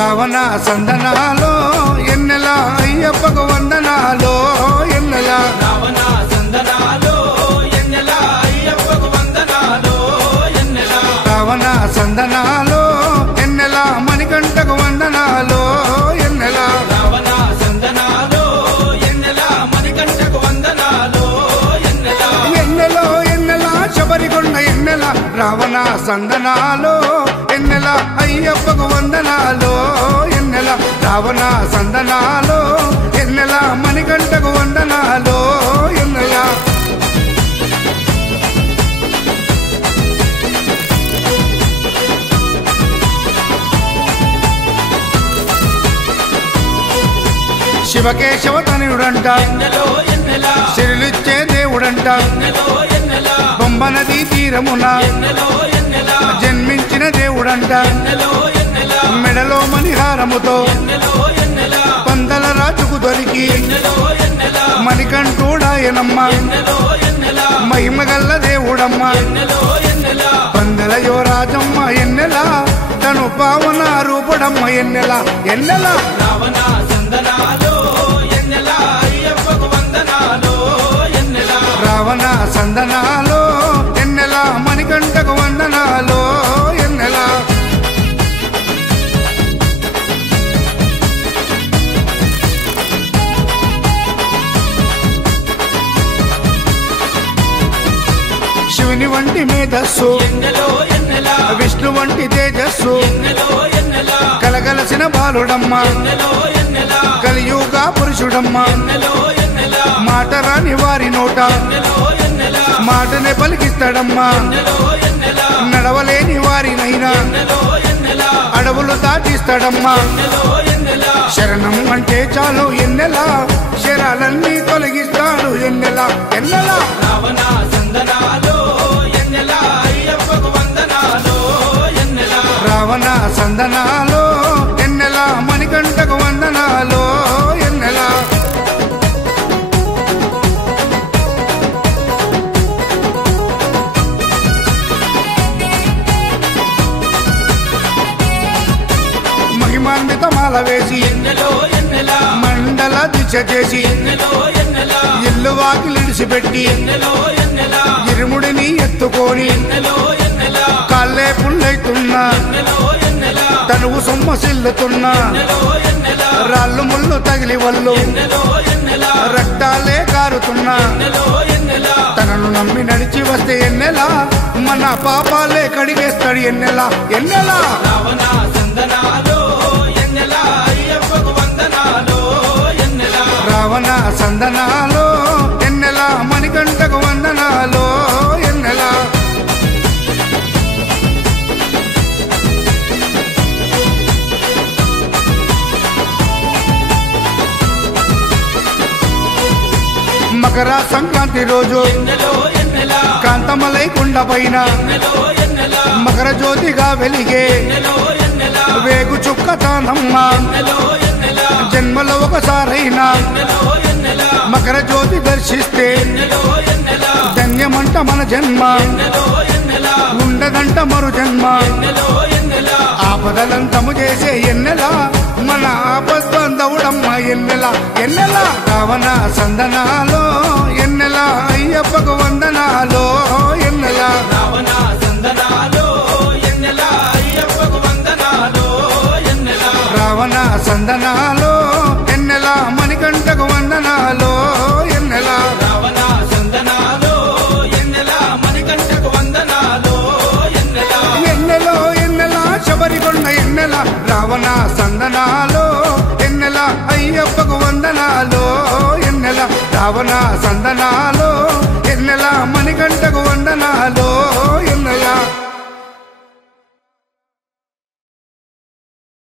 రావణ సందనాలో ఎన్నెల అయ్యప్పకు వందనాలో ఎన్నెల రావణ సందనాలో ఎన్నెల అయ్యప్పకు వందనాలో ఎన్నెల రావణ సందనాలో ఎన్నెల మణికంఠకు వందనాలో ఎన్నెల రావణ సందనాలో ఎన్నెల మణికంఠకు వందనాలో ఎన్నెల ఎన్నెలో ఎన్నెల శబరికొండ ఎన్నెల రావణ సందనాలో ఎన్నెల అయ్యప్పకు వందనాలో ఎన్నెల రావణ సందనాలో ఎన్నెల మణికంఠకు వందనాలో ఎన్నెల శివకేశవ తనయుడంట ఎన్నెలో ఎన్నెల శిరులిచ్చే దేవుడంట ఎన్నెలో ఎన్నెల బొమ్మ నదీ తీరమున ఎన్నెలో ఎన్నెల జన్మించిన దేవుడంట ఎన్నెలో ఎన్నెల మెడలో మణిహారముతో ఎన్నెలో ఎన్నెల పందల రాజుకు దొరికి ఎన్నెలో ఎన్నెల మణికంఠుడాయనమ్మ ఎన్నెలో ఎన్నెల మహిమగల్ల దేవుడమ్మ ఎన్నెలో ఎన్నెల పందల యువరాజమ్మ ఎన్నెల తను పావన రూపుడమ్మ ఎన్నెల ఎన్నెల రావణ సందనాలో ఎన్నెల అయ్యప్పకు వందనాలో ఎన్నెల రావణ సందనాలో ఎన్నెల మణికంఠకు వందనాలో ఎన్నెల శివుని వంటి మేధస్సు ఎన్నెలో ఎన్నెల విష్ణు వంటి తేజస్సు ఎన్నెలో ఎన్నెల కలగలసిన బాలుడమ్మ ఎన్నెలో ఎన్నెల కలియుగ పురుషుడమ్మ ఎన్నెలో ఎన్నెల మాట రాని వారి నోట ఎన్నెలో ఎన్నెల మాటనే పలికిస్తాడమ్మా ఎన్నెలో ఎన్నెల నడవలేని వారినైనా ఎన్నెలో ఎన్నెల అడవులు దాటిస్తాడమ్మా ఎన్నెలో ఎన్నెల శరణం అంటే చాలు ఎన్నెల శరాలన్నీ తొలగిస్తాడు ఎన్నెల ఎన్నెల రావణ సందనాలో ఎన్నెల అయ్యప్పకు వందనాలో ఎన్నెల రావణ సందనాలో ఎన్నెల మణికంఠకు వందనాలో ఎన్నెల మహిమాన్విత మాల వేసి ఎన్నెలో ఎన్నెల మండల దీక్ష చేసి ఎన్నెలో ఎన్నెల ఇల్లు వాకిలిడిసిపెట్టి ఎన్నెలో ఎన్నెల ఇరుముడిని ఎత్తుకొని ఎన్నెలో ఎన్నెల కాళ్ళే పుల్లైతున్నా ఎన్నెలో ఎన్నెల తనువు సొమ్మసిల్లుతున్నా ఎన్నెలో ఎన్నెల రాళ్ళు ముళ్ళు తగిలి వల్లు ఎన్నెలో ఎన్నెల రక్తాలే కారుతున్నా ఎన్నెలో ఎన్నెల తనను నమ్మి నడిచి వస్తే ఎన్నెలా మన పాపాలే కడిగేస్తాడు ఎన్నెలా ఎన్నెలా రావణ సందనాలో ఎన్నెల అయ్యప్పకు వందనాలో ఎన్నెల రావణ సందనాలో ఎన్నెలా మణికంఠకు వందనాలో ఎన్నెలా మకర సంక్రాంతి రోజు ఎన్నెలో ఎన్నెల కాంతమలై కుండ పైన ఎన్నెలో ఎన్నెల మకర జ్యోతిగా వెలిగే ఎన్నెలో ఎన్నెల వేగు చుక్క తానమ్మ ఎన్నెలో ఎన్నెల జన్మలో ఒకసారైనా ఎన్నెలో ఎన్నెల మకర జ్యోతి దర్శిస్తే ఎన్నెలో ఎన్నెల ధన్యమంట మన జన్మ ఎన్నెలో ఎన్నెల ఉండదంట మరు జన్మ ఎన్నెలో ఎన్నెల ఆపదలంతము చేసే ఎన్నెల మన ఆపద్బంధవుడమ్మ ఎన్నెల ఎన్నెల రావణ సందనాలో ఎన్నెల అయ్యప్పకు వందనాలో ఎన్నెల రావణ సందనాలో ఎన్నెల అయ్యప్పకు వందనాలో ఎన్నెల రావణ సందనాలో ఎన్నెల మణికంఠకు వందనాలో ఎన్నెల రావణ సందనాలో ఎన్నెల మణికంఠకు వందనాలో ఎన్నెల ఎన్నెలో ఎన్నెల శబరికొండ ఎన్నెల రావణ సందనాలో ఎన్నెల అయ్యప్పకు వందనాలో ఎన్నెల రావణ సందనాలో ఎన్నెల మణికంఠకు వందనాలో